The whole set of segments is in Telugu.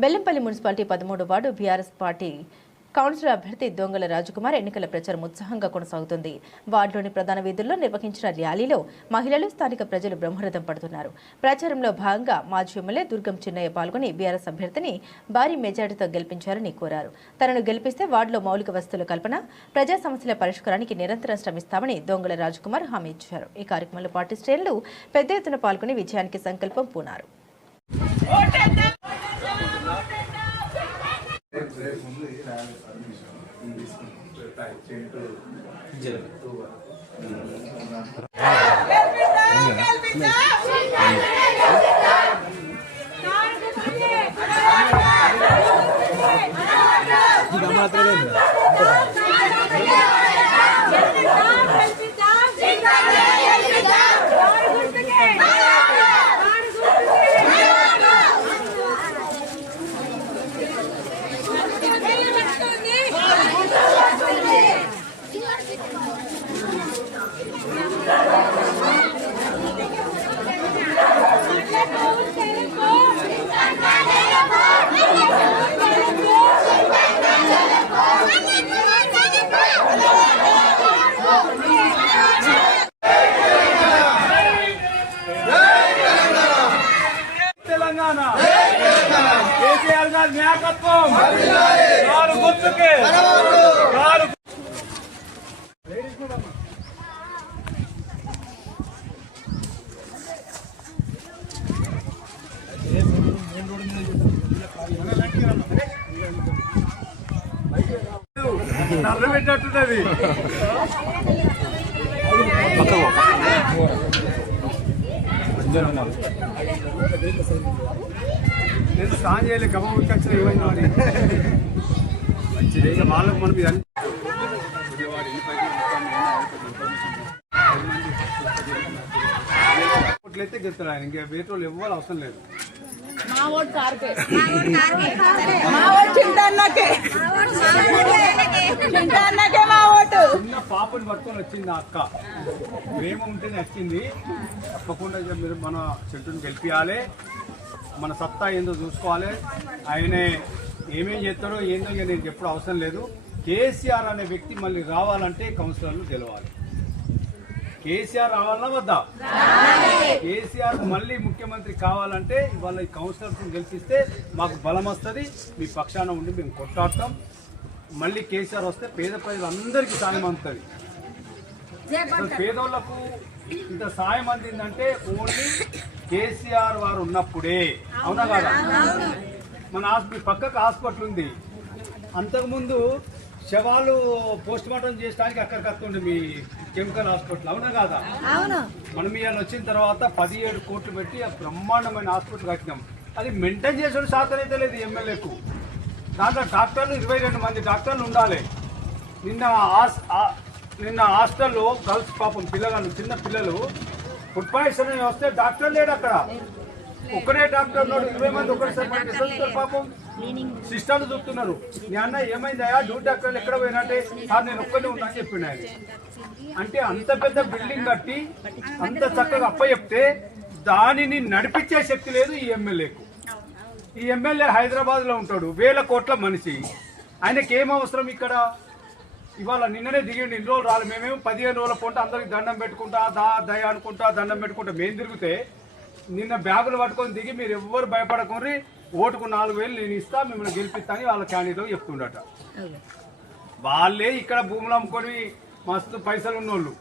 బెల్లంపల్లి మున్సిపాలిటీ 13వ వార్డు బీఆర్ఎస్ పార్టీ కౌన్సిలర్ అభ్యర్థి దొంగల రాజకుమార్ ఎన్నికల ప్రచారం ఉత్సాహంగా కొనసాగుతుంది. వార్డులోని ప్రధాన వీధుల్లో నిర్వహించిన ర్యాలీలో మహిళలు, స్థానిక ప్రజలు బ్రహ్మరథం పడుతున్నారు. ప్రచారంలో భాగంగా మాజీ ఎమ్మెల్యే దుర్గం చిన్నయ్య పాల్గొని బీఆర్ఎస్ అభ్యర్థిని భారీ మెజార్టీతో గెలిపించారని కోరారు. తనను గెలిపిస్తే వార్డులో మౌలిక వసతుల కల్పన, ప్రజా సమస్యల పరిష్కారానికి నిరంతరం శ్రమిస్తామని దొంగల రాజకుమార్ హామీ ఇచ్చారు. ఈ కార్యక్రమంలో పార్టీ శ్రేణులు పెద్ద ఎత్తున పాల్గొని విజయానికి సంకల్పం పూనారు. పెట్టినట్టున్నది నేను స్నానం చేయలే గమ ఉరికొచ్చిన ఏమైంది మరి మంచిది వాళ్ళకు మనం ఓట్లయితే గెలుస్తాడు ఆయన. ఇంకా వేరే వాళ్ళు ఇవ్వాలి అవసరం లేదు. చిన్న పాపని పట్టుకొని వచ్చింది ఆ అక్క. ప్రేమ ఉంటేనే వచ్చింది. తప్పకుండా మీరు మన చెట్టుని గెలిపియాలి. మన సత్తా ఏందో చూసుకోవాలి. ఆయనే ఏమేం చేస్తాడో ఏందో ఇక నేను ఎప్పుడు అవసరం లేదు. కేసీఆర్ అనే వ్యక్తి మళ్ళీ రావాలంటే కౌన్సిలర్లు గెలవాలి. కేసీఆర్ రావాలన్నా వద్దా? కేసీఆర్ మళ్ళీ ముఖ్యమంత్రి కావాలంటే ఇవాళ ఈ కౌన్సిలర్స్ గెలిపిస్తే మాకు బలం వస్తుంది. మీ పక్షాన ఉండి మేము కొట్లాడతాం. మళ్ళీ కేసీఆర్ వస్తే పేద ప్రజలందరికీ సాయం అందుతుంది. పేదోళ్లకు ఇంత సాయం అందిందంటే ఓన్లీ కేసీఆర్ వారు ఉన్నప్పుడే. అవునా కాదా? మన మీ పక్కకు హాస్పిటల్ ఉంది. అంతకుముందు శవాలు పోస్ట్ మార్టం చేయడానికి అక్కడికి వస్తుండే మీ కెమికల్ హాస్పిటల్. అవునా కాదా? మనం ఇవాళ వచ్చిన తర్వాత 17 కోట్లు పెట్టి బ్రహ్మాండమైన హాస్పిటల్ కట్టినాం. అది మెయింటైన్ చేసే శాతం అయితే లేదు ఎమ్మెల్యేకు. దాంట్లో డాక్టర్లు 22 మంది డాక్టర్లు ఉండాలి. నిన్న హాస్టల్లో గర్ల్స్ పాపం పిల్లగాళ్ళు, చిన్న పిల్లలు ఫుడ్ పాయిజన్ వస్తే డాక్టర్ లేడు అక్కడ. ఒక్కడే డాక్టర్ ఉన్నాడు. 20 మంది ఒకరిసారి పాపం సిస్టర్లు చూస్తున్నారు. నీ అన్న ఏమైందయా డ్యూటీ డాక్టర్లు ఎక్కడ పోయినట్టే సార్ నేను ఒక్కడే ఉన్నా అని చెప్పిండు ఆయన. అంటే అంత పెద్ద బిల్డింగ్ కట్టి అంత చక్కగా చెప్తే దానిని నడిపించే శక్తి లేదు ఈ ఎమ్మెల్యేకు. ఈ ఎమ్మెల్యే హైదరాబాద్ లో ఉంటాడు, 1000 కోట్ల మనిషి. ఆయనకి ఏం అవసరం ఇక్కడ? ఇవాళ నిన్ననే దిగిండి, ఇన్ని రోజులు రాలి. మేమేమో 15 రోజుల పూట అందరికి దండం పెట్టుకుంటా దయ అనుకుంటా దండం పెట్టుకుంటా మేము తిరిగితే నిన్న బ్యాగులు పట్టుకొని దిగి మీరు ఎవ్వరు భయపడకుండా ఓటుకు 4000 నేను ఇస్తా, మిమ్మల్ని గెలిపిస్తాను వాళ్ళ క్యాండిడేట్ చెప్తుండట. వాళ్ళే ఇక్కడ భూములు అమ్ముకొని మస్తు పైసలు ఉన్నోళ్ళు.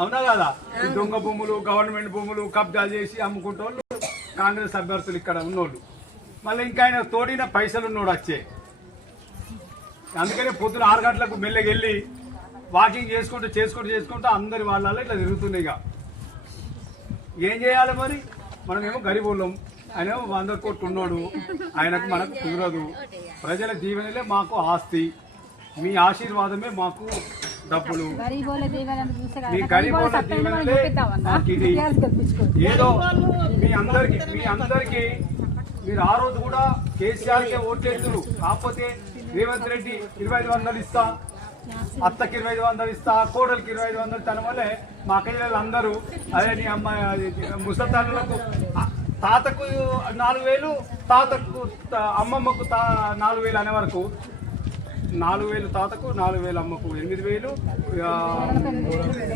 అవునా కదా? దొంగ భూములు, గవర్నమెంట్ భూములు కబ్జా చేసి అమ్ముకుంటోళ్ళు కాంగ్రెస్ అభ్యర్థులు ఇక్కడ ఉన్నోళ్ళు. మళ్ళీ ఇంకా ఆయన తోడిన పైసలు ఉన్నోడు వచ్చే. అందుకనే పొద్దున 6 గంటలకు మెల్లగా వెళ్ళి వాకింగ్ చేసుకుంటూ అందరి వాళ్ళ ఇట్లా తిరుగుతున్నాయి. ఇక ఏం చేయాలి మరి? మనమేమో గరీబులం, ఆయనేమో 100 కోట్లు ఉన్నాడు. ఆయనకు మనకు కుదరదు. ప్రజల దీవెనలే మాకు ఆస్తి, మీ ఆశీర్వాదమే మాకు డబ్బులు. మీ గరీబోళ్ళ దీవెనలే మాకు ఇది. ఏదో మీ అందరికి మీరు ఆ రోజు కూడా కేసీఆర్కే ఓట్లేస్తారు. కాకపోతే రేవంత్ రెడ్డి 2500 ఇస్తా, అత్తకి 2500 ఇస్తా, కోడలికి 2500 తన వల్లే మా అక్కయ్యలు అందరూ అదే నీ అమ్మాయి ముసలితల్లులకు తాతకు 4000, తాతకు అమ్మమ్మకు 4,000 అనే వరకు 4,000 తాతకు 4,000 అమ్మకు 8,000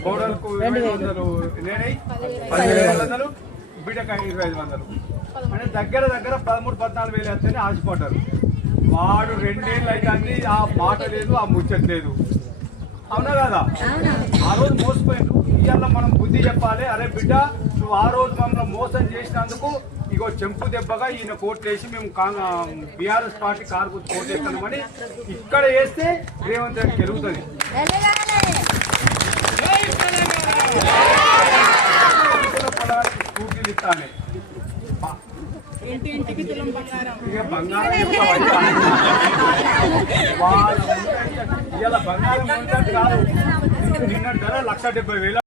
కోడలకు 2,500 నేనై 10,500 బిడ్డకు 2,500 అంటే దగ్గర 13-14 వేలు వేస్తేనే ఆశపడ్డారు. వాడు 2 ఏళ్ళు అయితే ఆ మాట లేదు, ఆ ముచ్చట లేదు. అవునా కదా? ఆ రోజు మోసపోయిండు. ఇవాళ మనం బుద్ధి చెప్పాలి. అరే బిడ్డ, నువ్వు ఆ రోజు మమ్మల్ని మోసం చేసినందుకు ఇగో చెంపు దెబ్బగా ఈయన కోట్లు వేసి మేము బీఆర్ఎస్ పార్టీ కారు గుర్తు కోట్లు వేస్తున్నామని ఇక్కడ వేస్తే రేవంత్ రెడ్డి గెలుగుతుంది. స్కూటీలు ఇస్తానే ఇక బంగారం ఇవాళ బంగారం కాదు. నిన్న ధర 1,70,000